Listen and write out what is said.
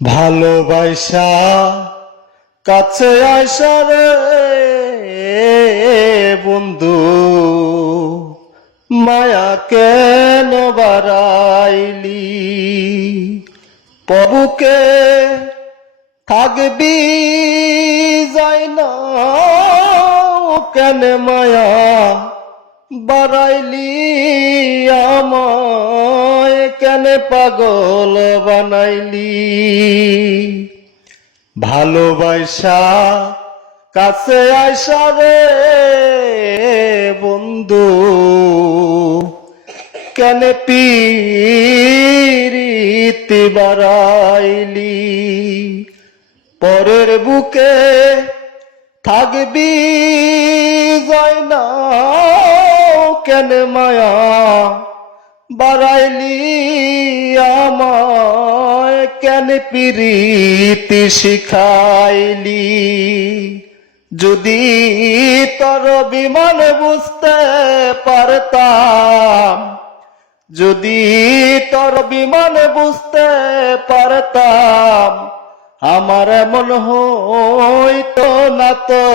ভালোবাসা কাছে আইসা রে বন্ধু, মায়া কেন বাড়াইলি? প্রভুকে থাকবি যাই না কেন মায়া বাড়াইলি? আমায় কেন পাগল বানাইলি? ভালোবাসা কাছে আইসা রে বন্ধু, কেন পিরিতি বাড়াইলি? পরের বুকে থাকবি যাই না কেন মায়া বাড়াইলি? আমায় কেন পিরিতি শিখাইলি? যদি তোর বিমান বুঝতে পারতাম, যদি তোর বিমান বুঝতে পারতাম, আমার এমন হইতো না তো।